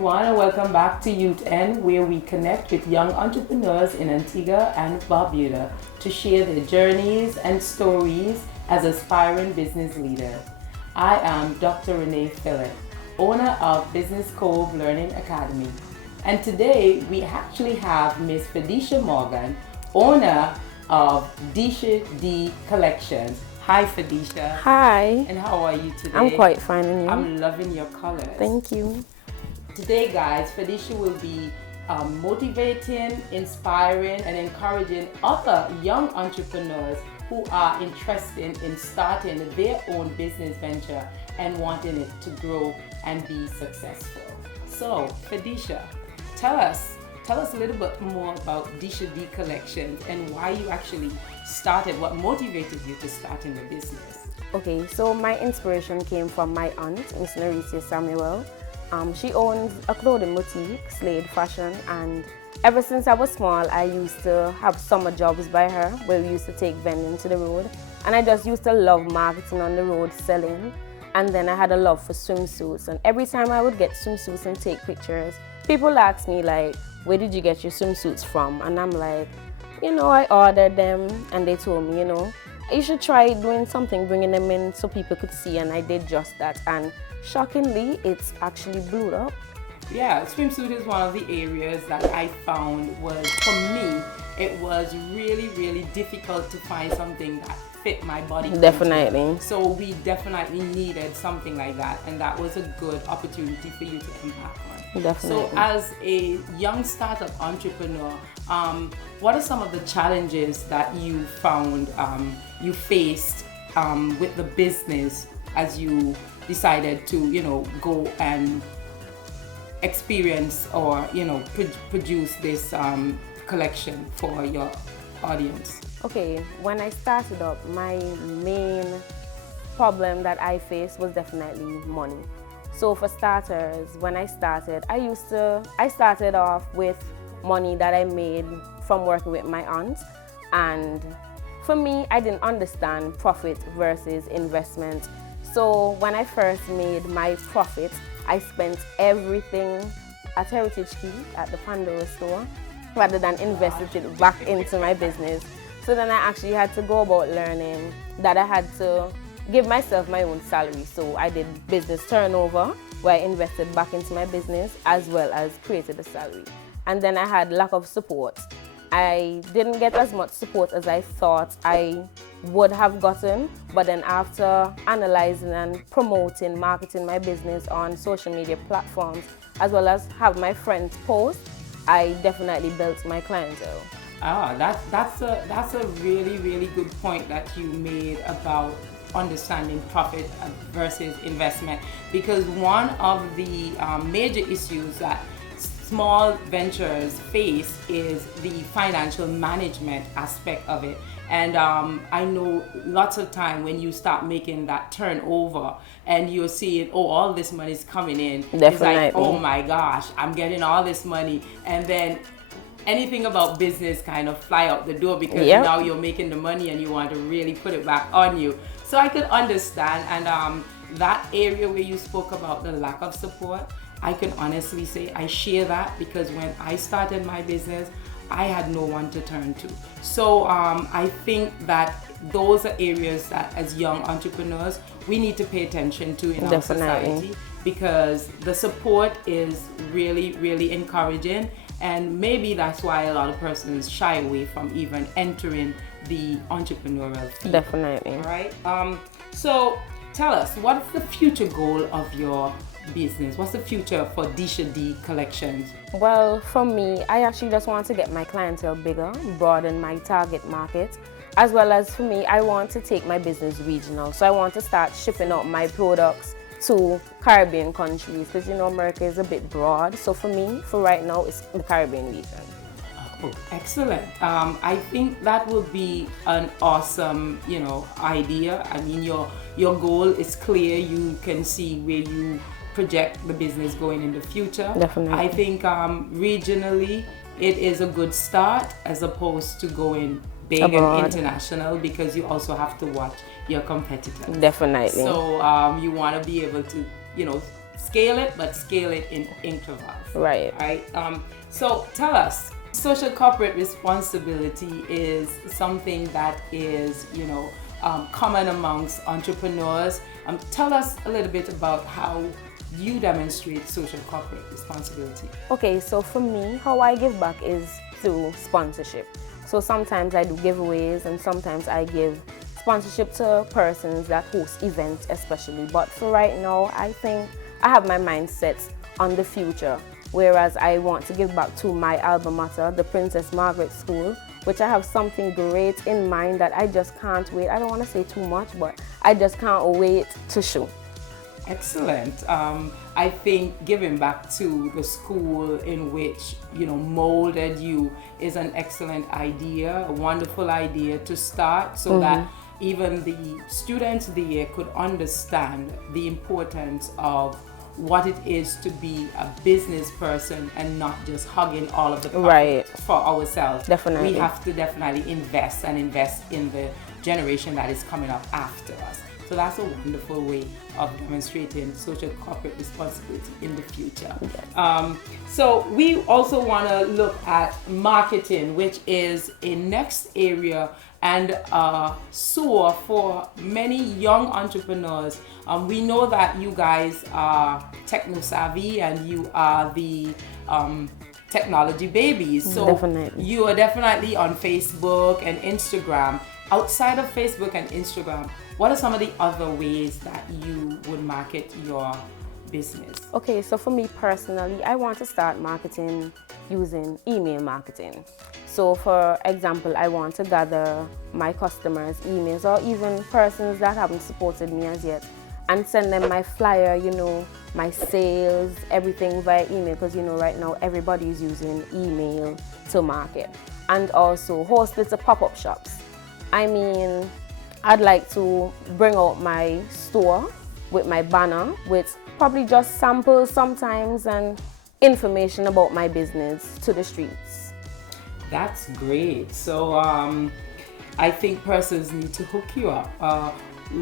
everyone, and welcome back to YutEn, where we connect with young entrepreneurs in Antigua and Barbuda to share their journeys and stories as aspiring business leaders. I am Dr. Renee Phillip, owner of Business Cove Learning Academy. And today we actually have Miss Fedisha Morgan, owner of Disha D Collection. Hi Fedisha. Hi. And how are you today? I'm quite fine, and you? I'm loving your colors. Thank you. Today, guys, Fedisha will be motivating, inspiring, and encouraging other young entrepreneurs who are interested in starting their own business venture and wanting it to grow and be successful. So, Fedisha, tell us a little bit more about Disha D Collection and why you actually started, what motivated you to start in the business. Okay, so my inspiration came from my aunt, Miss Narisia Samuel. She owns a clothing boutique, Slade Fashion, and ever since I was small, I used to have summer jobs by her where we used to take vending to the road. And I just used to love marketing on the road, selling. And then I had a love for swimsuits. And every time I would get swimsuits and take pictures, people ask me like, where did you get your swimsuits from? And I'm like, I ordered them, and they told me, you should try doing something, bringing them in so people could see, and I did just that. And shockingly, it's actually blew up. Yeah, swimsuit is one of the areas that I found was, for me, it was really, really difficult to find something that fit my body. Definitely. So we definitely needed something like that, and that was a good opportunity for you to embark on. Definitely. So as a young startup entrepreneur, what are some of the challenges that you found you faced with the business as you decided to, go and experience or, produce this collection for your audience? Okay, when I started up, my main problem that I faced was definitely money. So for starters, when I started, I started off with money that I made from working with my aunt. And for me, I didn't understand profit versus investment. So when I first made my profit, I spent everything at Heritage Key at the Pandora store rather than invested it back into my business. So then I actually had to go about learning that I had to give myself my own salary. So I did business turnover where I invested back into my business as well as created a salary. And then I had lack of support. I didn't get as much support as I thought I would have gotten, but then after analyzing and promoting, marketing my business on social media platforms, as well as have my friends post, I definitely built my clientele. That's a really, really good point that you made about understanding profit versus investment, because one of the major issues that small ventures face is the financial management aspect of it. And I know lots of time when you start making that turnover and you're seeing, all this money is coming in. Definitely. It's like, oh my gosh, I'm getting all this money. And then anything about business kind of fly out the door because now you're making the money and you want to really put it back on you. So I could understand. And that area where you spoke about the lack of support, I can honestly say I share that, because when I started my business, I had no one to turn to. So I think that those are areas that as young entrepreneurs, we need to pay attention to in our society, because the support is really, really encouraging. And maybe that's why a lot of persons shy away from even entering the entrepreneurial field. Definitely. All right. So tell us, what's the future goal of your business? What's the future for Disha D Collections? Well, for me, I actually just want to get my clientele bigger, broaden my target market, as well as for me, I want to take my business regional. So I want to start shipping out my products to Caribbean countries, because America is a bit broad. So for me, for right now, it's the Caribbean region. Oh, excellent. I think that would be an awesome, idea. I mean, your goal is clear. You can see where you project the business going in the future. Definitely. I think regionally, it is a good start as opposed to going big and international, because you also have to watch your competitors. Definitely. So you want to be able to, scale it, but scale it in intervals. Right. Right. So tell us, social corporate responsibility is something that is, common amongst entrepreneurs. Tell us a little bit about how you demonstrate social corporate responsibility. Okay, so for me, how I give back is through sponsorship. So sometimes I do giveaways and sometimes I give sponsorship to persons that host events especially. But for right now, I think I have my mind set on the future, whereas I want to give back to my alma mater, the Princess Margaret School, which I have something great in mind that I just can't wait. I don't want to say too much, but I just can't wait to show. Excellent. I think giving back to the school in which, molded you is an excellent idea, a wonderful idea to start so that even the students there could understand the importance of what it is to be a business person and not just hugging all of the profit for ourselves. Definitely. We have to definitely invest in the generation that is coming up after us. So that's a wonderful way of demonstrating social corporate responsibility in the future. Yes. So we also want to look at marketing, which is a next area and sore for many young entrepreneurs. We know that you guys are techno savvy and you are the technology babies. So Definitely. you are definitely on Facebook and Instagram. Outside of Facebook and Instagram, what are some of the other ways that you would market your business? Okay, so for me personally, I want to start marketing using email marketing. So for example, I want to gather my customers' emails or even persons that haven't supported me as yet and send them my flyer, my sales, everything via email, because right now everybody is using email to market. And also host little pop-up shops. I'd like to bring out my store with my banner with probably just samples sometimes and information about my business to the streets. That's great. So I think persons need to hook you up.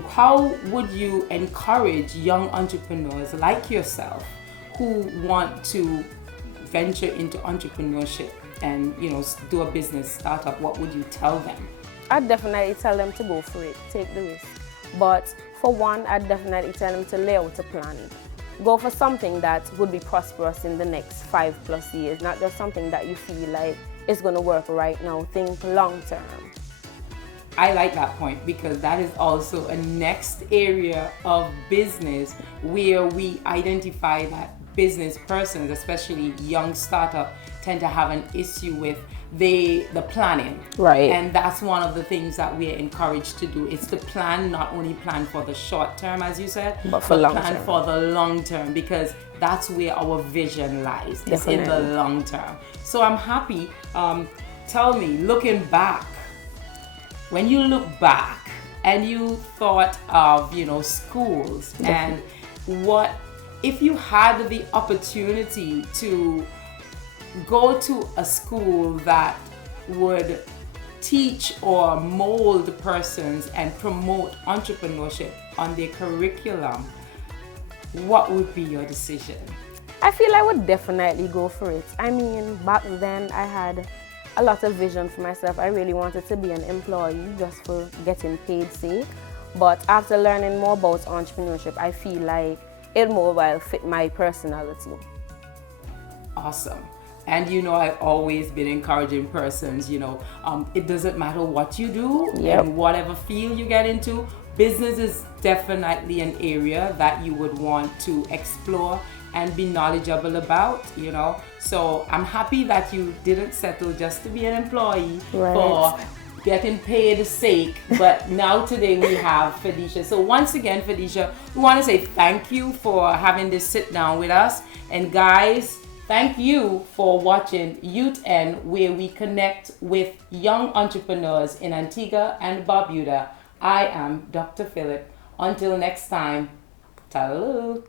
How would you encourage young entrepreneurs like yourself who want to venture into entrepreneurship and do a business startup? What would you tell them? I'd definitely tell them to go for it, take the risk. But for one, I'd definitely tell them to lay out a plan. Go for something that would be prosperous in the next 5+ years, not just something that you feel like is going to work right now. Think long term. I like that point because that is also a next area of business where we identify that business persons, especially young startup, tend to have an issue with the planning. Right. And that's one of the things that we're encouraged to do. It's to plan, not only plan for the short term, as you said, but plan for the long term, because that's where our vision lies. It's in the long term. So I'm happy. Tell me, looking back, when you look back and you thought of, schools and what if you had the opportunity to go to a school that would teach or mold persons and promote entrepreneurship on their curriculum, what would be your decision? I feel I would definitely go for it. Back then I had a lot of vision for myself. I really wanted to be an employee just for getting paid sake. But after learning more about entrepreneurship, I feel like it more well fit my personality. Awesome. And I've always been encouraging persons, it doesn't matter what you do and whatever field you get into, business is definitely an area that you would want to explore and be knowledgeable about, So I'm happy that you didn't settle just to be an employee for getting paid sake, but now today we have Fedisha. So once again, Fedisha, we want to say thank you for having this sit down with us. And guys, thank you for watching YutEn, where we connect with young entrepreneurs in Antigua and Barbuda. I am Dr. Philip. Until next time, talaloo.